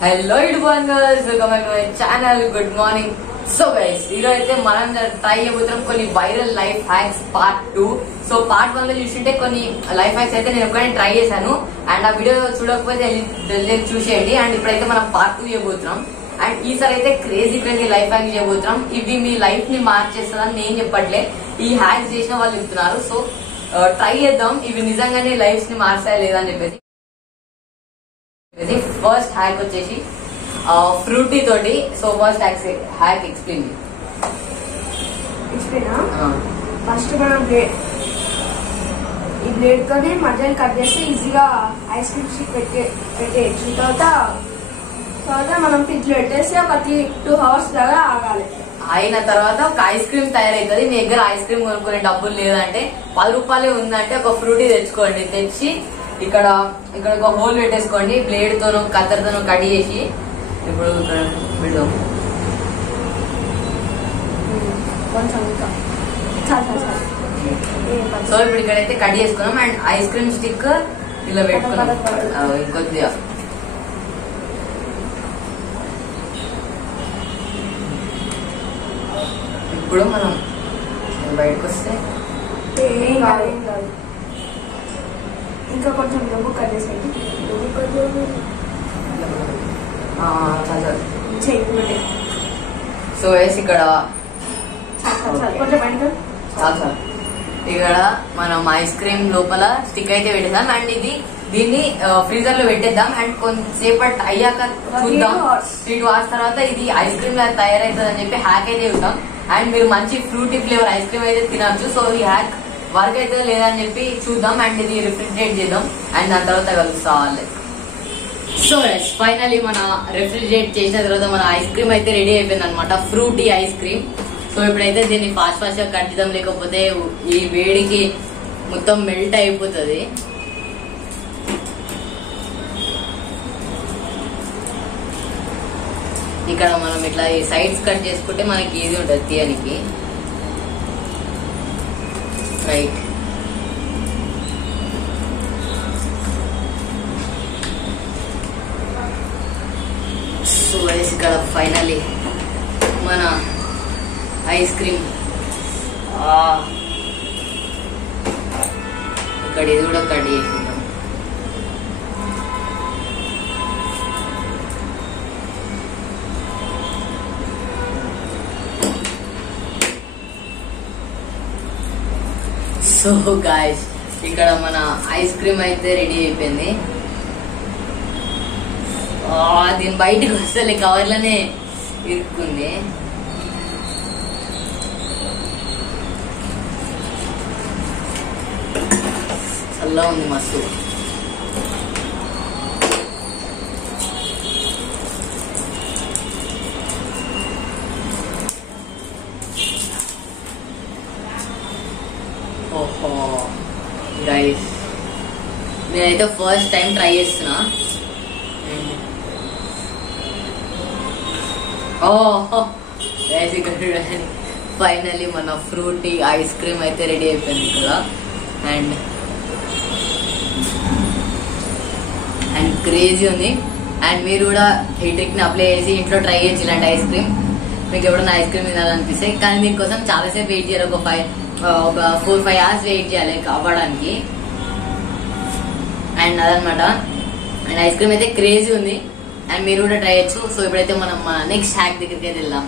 Hello ఇడుబాన్ girls, welcome back to my channel. Good morning. So guys, ఈరోజు అయితే మనం ట్రై చేయబోతున్నాం కొన్ని వైరల్ లైఫ్ హ్యాక్స్ పార్ట్ 2. సో పార్ట్ 1 లో చూస్తుంటే కొన్ని లైఫ్ హ్యాక్స్ అయితే నేను ఒక్కనే ట్రై చేశాను. అండ్ ఆ వీడియో చూడకపోతే చూసేయండి. అండ్ ఇప్పుడైతే మనం పార్ట్ 2 చేయబోతున్నాం. అండ్ ఈసారి అయితే క్రేజీ లైఫ్ హ్యాక్ చేయబోతున్నాం. ఇవి మీ లైఫ్ ని మార్చేస్తుందని నేను చెప్పట్లే, ఈ హ్యాక్స్ చేసిన వాళ్ళు చెప్తున్నారు. సో ట్రై చేద్దాం, ఇవి నిజంగానే లైఫ్స్ ని మార్చాయి లేదా అని చెప్పేసి. ఫస్ట్ హ్యాక్ వచ్చేసి ఫ్రూటీ తోటి. So first hack explain. First మనం ఈ బ్లేడ్ తోనే మధ్యలో కట్ చేసి ఈజీగా ఐస్ క్రీమ్ స్టిక్ పెట్టేయచ్చు. తర్వాత మనం ఫ్రిడ్జ్ లో పెట్టేసి ఒక 2 hours దాకా ఆగాలి. అయిన తర్వాత ఒక ఐస్ క్రీమ్ తయారైతుంది. మీ దగ్గర ఐస్ క్రీమ్ కొనుక్కునే డబ్బులు లేదంటే 10 రూపాయలే ఉందంటే ఒక ఫ్రూటీ తెచ్చుకోండి. తెచ్చి ఇక్కడ ఒక హోల్ పెట్టేసుకోండి. బ్లేడ్ తోనో కత్తెరతోనో కట్ చేసి ఇప్పుడు ఇక్కడ పెడదాం. సో ఇప్పుడు ఇక్కడైతే కట్ చేసుకున్నాం. అండ్ ఐస్ క్రీమ్ స్టిక్ ఇలా పెట్టుకున్నాం కొద్దిగా. ఇప్పుడు మనం బయటకు వస్తే ఇంకా కొంచెం డబ్బు కట్ చేసేది. సో వేసి ఇక్కడ ఇక్కడ మనం ఐస్ క్రీమ్ లోపల స్టిక్ అయితే పెట్టేద్దాం. అండ్ దీన్ని ఫ్రీజర్ లో పెట్టేద్దాం. అండ్ కొంతసేపటి అయ్యాక చూద్దాం. 3 hours తర్వాత ఇది ఐస్ క్రీమ్ లా తయారైతుంది అని చెప్పి హ్యాక్ అయితే చూద్దాం. అండ్ మీరు మంచి ఫ్రూటీ ఫ్లేవర్ ఐస్ క్రీమ్ అయితే తినచ్చు. సో ఈ హ్యాక్ వర్క్ అయితే లేదని చెప్పి చూద్దాం. అండ్ ఇది రిఫ్రిజిరేట్ చేద్దాం. అండ్ దాని తర్వాత కలుస్తాం. సో ఫైనలీ మన రిఫ్రిజిరేట్ చేసిన తర్వాత మన ఐస్ క్రీమ్ అయితే రెడీ అయిపోయింది అనమాట, ఫ్రూటీ ఐస్ క్రీమ్. సో ఇప్పుడైతే దీన్ని ఫాస్ట్ గా కట్ చేద్దాం, లేకపోతే ఈ వేడికి మొత్తం మెల్ట్ అయిపోతుంది. ఇక్కడ మనం ఇట్లా ఈ సైడ్స్ కట్ చేసుకుంటే మనకి ఈజీ ఉంటుంది తీయనికి. రైట్. సో ఇక్కడ ఫైనలీ మన ఐస్ క్రీమ్ ఇక్కడ ఇది కూడా కట్ చేసిందాం. సో గాయ్స్, ఇక్కడ మన ఐస్ క్రీమ్ అయితే రెడీ అయిపోయింది. దీని బయటకు వస్తే కవర్లోనే ఇరుక్కుంది. చల్లగా ఉంది మస్తు. ఓహో గైస్, నేనైతే ఫస్ట్ టైం ట్రై చేస్తున్నా. ఫైనలీ మన ఫ్రూటీ ఐస్ క్రీమ్ అయితే రెడీ అయిపోయింది కదా. అండ్ క్రేజీ ఉంది. అండ్ మీరు కూడా ఈ ట్రిక్ ని అప్లై చేసి ఇంట్లో ట్రై చేయొచ్చు ఇలాంటి ఐస్ క్రీమ్. మీకు ఎప్పుడైనా ఐస్ క్రీమ్ తినాలనిపిస్తే, కానీ దీనికోసం చాలాసేపు వెయిట్ చేయాలి. ఒక 4-5 hours వెయిట్ చేయాలి అవ్వడానికి. అండ్ అదనమాట. అండ్ ఐస్ క్రీమ్ అయితే క్రేజీ ఉంది. అండ్ మీరు కూడా ట్రై చేయొచ్చు. సో ఇప్పుడైతే మనం మన నెక్స్ట్ హ్యాక్ దగ్గరికి అయితే వెళ్దాం.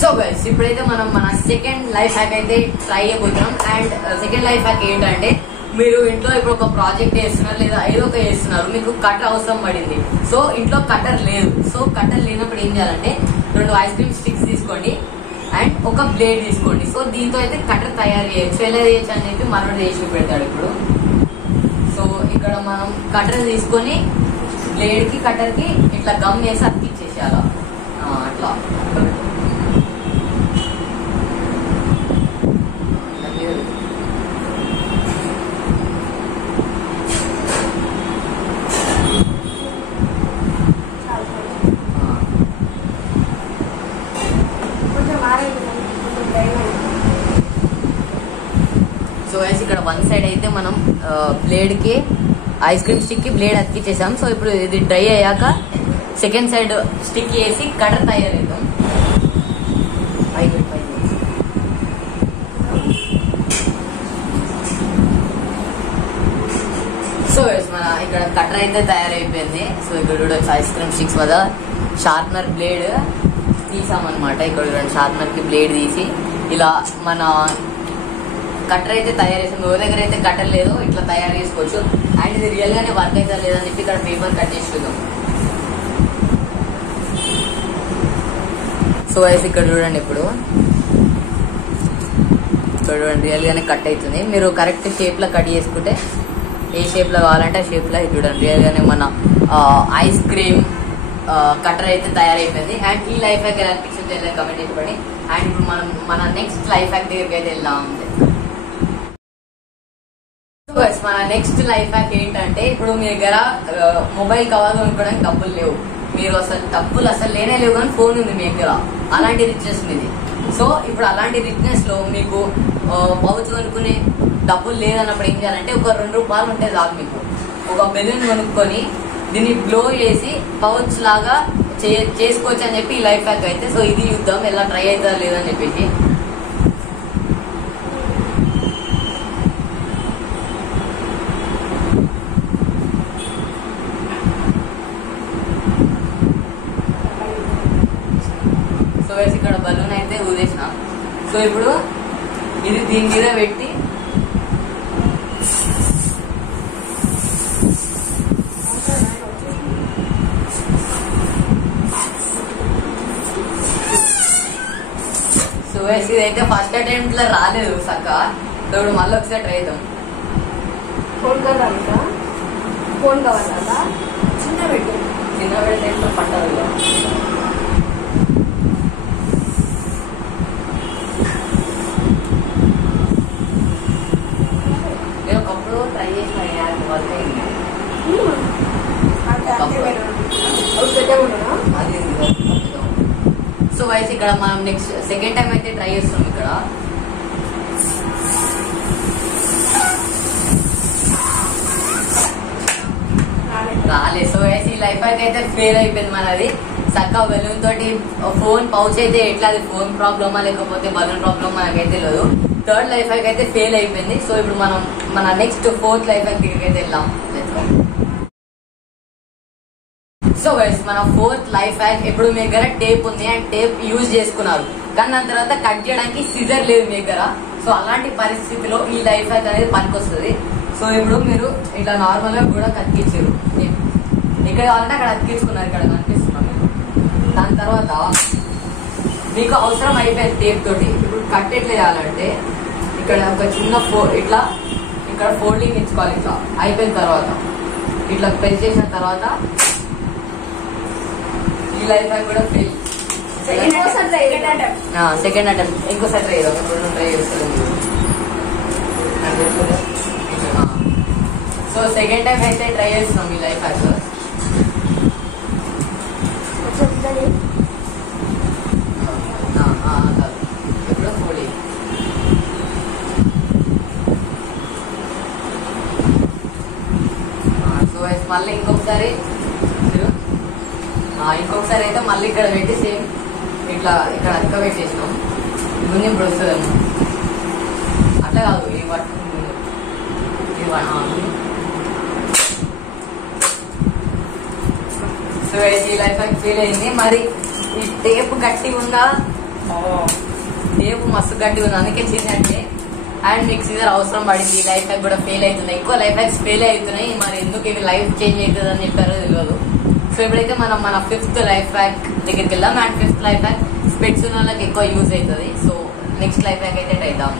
సో గైస్, ఇప్పుడైతే మనం మన సెకండ్ లైఫ్ హ్యాక్ అయితే ట్రై చేయబోతున్నాం. అండ్ సెకండ్ లైఫ్ హ్యాక్ ఏంటంటే, మీరు ఇంట్లో ఇప్పుడు ఒక ప్రాజెక్ట్ చేస్తున్నారు లేదా ఏదో ఒక చేస్తున్నారు, మీకు కట్టర్ అవసరం పడింది. సో ఇంట్లో కట్టర్ లేదు. సో కట్టర్ లేనప్పుడు ఏం చేయాలంటే 2 ఐస్ క్రీమ్ స్టిక్స్ తీసుకోండి అండ్ ఒక బ్లేడ్ తీసుకోండి. సో దీంతో అయితే కట్టర్ తయారు చేయొచ్చు. ఎలా చేయొచ్చు అని చెప్పి మనోడు చేసి పెడతాడు ఇప్పుడు. సో ఇక్కడ మనం కట్టర్ తీసుకొని బ్లేడ్ కి కట్టర్ కి ఇట్లా గమ్ వేసి అతికిచ్చేసేయాల అట్లా. సో గైస్, ఇక్కడ వన్ సైడ్ అయితే మనం బ్లేడ్ కి ఐస్ క్రీమ్ స్టిక్ కి బ్లేడ్ అతికిచ్చేసాం. సో ఇప్పుడు ఇది డ్రై అయ్యాక సెకండ్ సైడ్ స్టిక్ వేసి కటర్ తయారైద్దాం. సో మన ఇక్కడ కటర్ అయితే తయారైపోయింది. సో ఇక్కడ చూడొచ్చు ఐస్ క్రీమ్ స్టిక్స్ వల్ల షార్ప్నర్ బ్లేడ్ తీసామన్నమాట. ఇక్కడ చూడండి షార్ప్నర్ కి బ్లేడ్ తీసి ఇలా మన కటర్ అయితే తయారు చేసాం. ఎవరి దగ్గర అయితే కటర్ లేదో ఇట్లా తయారు చేసుకోవచ్చు. అండ్ ఇది రియల్ గానే వర్క్ అయితే లేదని చెప్పి ఇక్కడ పేపర్ కట్ చేసి చూద్దాం. సో అయితే ఇక్కడ చూడండి, ఇప్పుడు ఇక్కడ చూడండి రియల్ గానే కట్ అవుతుంది. మీరు కరెక్ట్ షేప్ లో కట్ చేసుకుంటే ఏ షేప్ లో కావాలంటే ఆ షేప్ లో చూడండి రియల్ గానే మన ఐస్ క్రీమ్ కటర్ అయితే తయారైపోయింది. అండ్ ఈ లైఫ్ హ్యాక్ ఎలా అనిపించింది కమెంట్ చేసుకోండి. అండ్ ఇప్పుడు మనం మన నెక్స్ట్ లైఫ్ హ్యాక్ దగ్గరికి అయితే వెళ్దాం. మన నెక్స్ట్ లైఫ్ హ్యాక్ ఏంటంటే, ఇప్పుడు మీ దగ్గర మొబైల్ కవర్ కొనుక్కోవడానికి డబ్బులు లేవు, మీరు డబ్బులు అసలు లేనే లేవు, కానీ ఫోన్ ఉంది మీ దగ్గర, అలాంటి రిచ్నెస్ మీది. సో ఇప్పుడు అలాంటి రిచ్నెస్ లో మీకు పౌచ్ కొనుక్కునే డబ్బులు లేదన్నప్పుడు ఏం చేయాలంటే, ఒక 2 రూపాయలు ఉంటే చాలు మీకు ఒక బెలూన్ కొనుక్కొని దీన్ని బ్లో చేసి పౌచ్ లాగా చేసుకోవచ్చు అని చెప్పి ఈ లైఫ్ హ్యాక్ అయితే. సో ఇది చూద్దాం ఎలా ట్రై అవుతుందా లేదని చెప్పేసి. సో వేసి ఇక్కడ బలూన్ అయితే ఊదేసిన. సో ఇప్పుడు ఇది దీని మీద పెట్టి ఇదైతే ఫస్ట్ అటెంప్ట్ లో రాలేదు సక్క. సో ఇప్పుడు మళ్ళీ ఒకసారి ట్రై చేద్దాం. ఫోన్ కావాలా చిన్న పెడితే పట్టదు. నేను ఒకప్పుడు ట్రై చేసిన వర్క్ అయింది. సో వైస్ ఇక్కడ మనం నెక్స్ట్ సెకండ్ టైం అయితే ట్రై చేస్తాం. ఇక్కడ రాలేదు. సో వైస్ ఈ లైఫ్ హ్యాక్ అయితే ఫెయిల్ అయిపోయింది మనది. చక్కగా బలూన్ తోటి ఫోన్ పౌచ్ అయితే ఎట్లా, అది ఫోన్ ప్రాబ్లమా లేకపోతే బలూన్ ప్రాబ్లమా మనకైతే లేదు. థర్డ్ లైఫ్ హ్యాక్ అయితే ఫెయిల్ అయిపోయింది. సో ఇప్పుడు మనం మన నెక్స్ట్ 4th లైఫ్ హ్యాక్ దగ్గరికి అయితే వెళ్దాం. సో గైస్ మన 4th లైఫ్ హ్యాక్, ఇప్పుడు మీ దగ్గర టేప్ ఉంది అండ్ టేప్ యూజ్ చేసుకున్నారు, కానీ దాని తర్వాత కట్ చేయడానికి సిజర్ లేదు మీ దగ్గర. సో అలాంటి పరిస్థితిలో ఈ లైఫ్ హ్యాక్ అనేది పనికొస్తుంది. సో ఇప్పుడు మీరు ఇట్లా నార్మల్ గా కూడా కత్తిరించారు, ఇక్కడ కావాలంటే అక్కడ అతికించుకున్నారు, ఇక్కడ కనిపిస్తున్నాం. దాని తర్వాత మీకు అవసరం అయిపోయింది టేప్ తోటి. ఇప్పుడు కట్ ఎట్లా చేయాలంటే, ఇక్కడ ఒక చిన్న ఇట్లా ఇక్కడ ఫోల్డింగ్ ఇచ్చుకోవాలి. ఇట్లా అయిపోయిన తర్వాత ఇట్లా ప్రెస్ చేసిన తర్వాత ఈ లైఫ్ హ్యాక్ కూడా ఫెయిల్. సెకండ్ అటెంప్ట్ ఇంకోసారి ట్రై చేద్దాం. ఇప్పుడు ట్రై చేస్తాను. సో సెకండ్ టైం అయితే ట్రై చేస్తున్నాం ఈ లైఫ్ హ్యాక్. ఇప్పుడు ఫోల్డింగ్. సో మళ్ళీ ఇంకొకసారి అయితే మళ్ళీ ఇక్కడ పెట్టి సేమ్ ఇట్లా ఇక్కడ అక్క పెట్టేసినాం. ముందు ఇప్పుడు వస్తుందమ్మా, అట్లా కాదు ఈ సో ఈ లైఫ్ హ్యాక్ ఫెయిల్ అయింది. మరి ఈ టేప్ గట్టిగా ఉందా? టేప్ మస్తు గట్టిగా ఉంది, అందుకే చిన్నట్టే. అండ్ నెక్స్ట్ ఇయర్ అవసరం పడింది. ఈ లైఫ్ హ్యాక్ కూడా ఫెయిల్ అవుతున్నాయి, ఎక్కువ లైఫ్ హ్యాక్స్ ఫెయిల్ అవుతున్నాయి. మరి ఎందుకు ఇవి లైఫ్ చేంజ్ అవుతుంది అని చెప్పారో తెలియదు. సో ఇప్పుడైతే మనం మన 5th లైఫ్ హ్యాక్ దగ్గరికి వెళ్దాం. అండ్ 5th లైఫ్ హ్యాక్ స్పెట్స్ ఉన్న వాళ్ళకి ఎక్కువ యూజ్ అవుతుంది. సో నెక్స్ట్ లైఫ్ హ్యాక్ అయితే ట్రై చేద్దాం.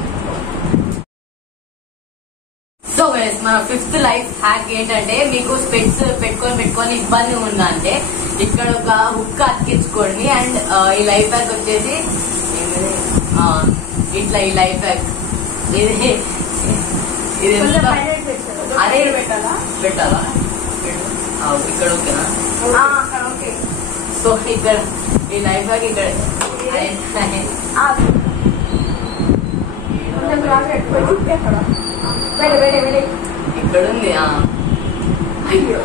సో గైస్ మన 5th లైఫ్ హ్యాక్ ఏంటంటే, మీకు స్పెట్స్ పెట్టుకొని ఇబ్బంది ఉందా అంటే ఇక్కడ ఒక హుక్ అతికించుకోండి. అండ్ ఈ లైఫ్ హ్యాక్ వచ్చేసి ఇట్లా ఈ లైఫ్ హ్యాక్ ఇది అదే పెట్టాలా ఇక్కడ ఓకేనా? సో ఇక్కడ ఈ లైఫ్ హ్యాక్ ఇక్కడ ఇక్కడ ఉంది. అయ్యో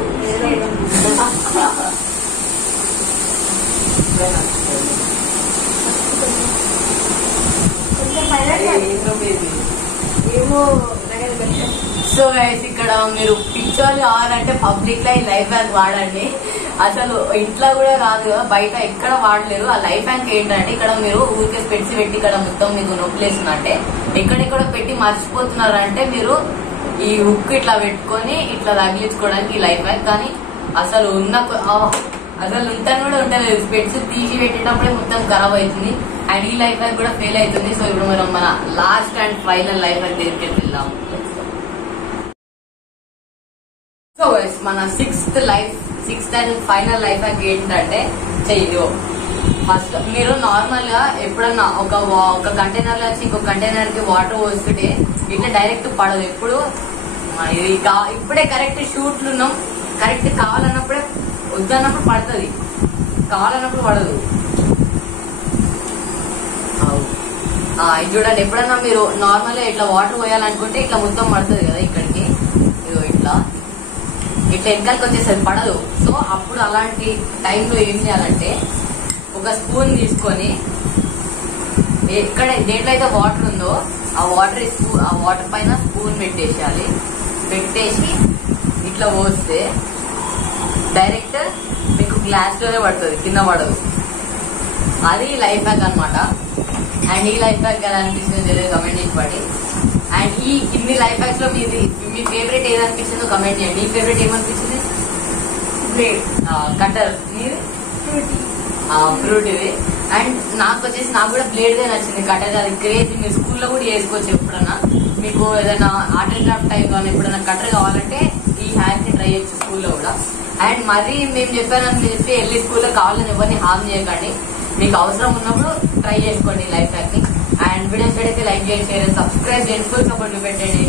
కొంచెం ఏమో సో గైస్ ఇక్కడ మీరు పిక్చర్ కావాలంటే పబ్లిక్ లో ఈ లైఫ్ బ్యాంక్ వాడండి. అసలు ఇంట్లో కూడా కాదు కదా, బయట ఎక్కడ వాడలేరు. ఆ లైఫ్ బ్యాంక్ ఏంటంటే ఇక్కడ మీరు ఊరికే స్పెట్స్ పెట్టి ఇక్కడ మొత్తం మీకు నొప్పులేస్తుందంటే ఎక్కడెక్కడ పెట్టి మర్చిపోతున్నారంటే మీరు ఈ హుక్ ఇట్లా పెట్టుకొని ఇట్లా తగిలించుకోవడానికి ఈ లైఫ్ బ్యాంక్. కానీ అసలు అసలు ఉంటాను కూడా ఉండలేదు. స్పెట్స్ తీసి పెట్టేటప్పుడే మొత్తం ఖరాబ్ అవుతుంది అండ్ ఈ లైఫ్ బ్యాంక్ కూడా ఫెయిల్ అవుతుంది. సో ఇప్పుడు మనం మన last and final life bank దగ్గరికి వెళ్దాం. సో మన sixth and final life hack ఏంటంటే చెయ్యో. ఫస్ట్ మీరు నార్మల్ గా ఎప్పుడన్నా ఒక కంటైనర్ నుంచి ఇంకొక కంటైనర్ కి వాటర్ పోస్తుంటే ఇట్లా డైరెక్ట్ పడదు. ఎప్పుడు ఇది ఇప్పుడే కరెక్ట్ షూట్లు ఉన్నాం, కరెక్ట్ కావాలన్నప్పుడే వద్దన్నప్పుడు పడుతుంది, కావాలన్నప్పుడు పడదు. ఇది చూడండి, ఎప్పుడన్నా మీరు నార్మల్ గా ఇట్లా వాటర్ పోయాలనుకుంటే ఇట్లా మొత్తం పడుతుంది కదా ఇక్కడికి, ఇట్లా ఇట్లా వెనకాలకి వచ్చేసరికి పడదు. సో అప్పుడు అలాంటి టైంలో ఏం చేయాలంటే ఒక స్పూన్ తీసుకొని ఎక్కడ దేంట్లో అయితే వాటర్ ఉందో ఆ వాటర్ పైన స్పూన్ పెట్టేసేయాలి. పెట్టేసి ఇట్లా పోస్తే డైరెక్ట్ మీకు గ్లాస్ లోనే పడుతుంది, కింద పడదు. అది లైఫ్ హ్యాక్ అనమాట. అండ్ ఈ లైఫ్ హ్యాక్ ఎలా అనిపిస్తుంది తెలియదు, కమెంట్ చేసి. అండ్ ఈ ఇన్ని లైఫ్ హ్యాక్స్ లో మీ ఫేవరెట్ ఏదనిపించిందో కమెంట్ చేయండి. మీ ఫేవరెట్ ఏమనిపించింది? బ్లేడ్, కట్టర్, మీరు ఫ్రూట్ ఇది. అండ్ నాకు కూడా బ్లేడ్దే నచ్చింది, కట్టర్. అది క్రేజ్, మీరు స్కూల్లో కూడా చేసుకోవచ్చు. ఎప్పుడన్నా మీకు ఏదైనా ఆర్ట్ అండ్ క్రాఫ్ట్ టైం కానీ ఎప్పుడైనా కట్టర్ కావాలంటే ఈ హ్యాక్ ని ట్రై చేయొచ్చు స్కూల్లో కూడా. అండ్ మరీ మేము చెప్పానని చెప్పి వెళ్ళి స్కూల్లో కావాలని ఎవరిని హామ్ చేయకండి. మీకు అవసరం ఉన్నప్పుడు ట్రై చేసుకోండి లైఫ్ హ్యాక్ ని. అండ్ వీడియోస్ అయితే లైక్ చేయండి, షేర్, సబ్స్క్రైబ్ చేసి ఫుల్ సపోర్ట్ పెట్టండి.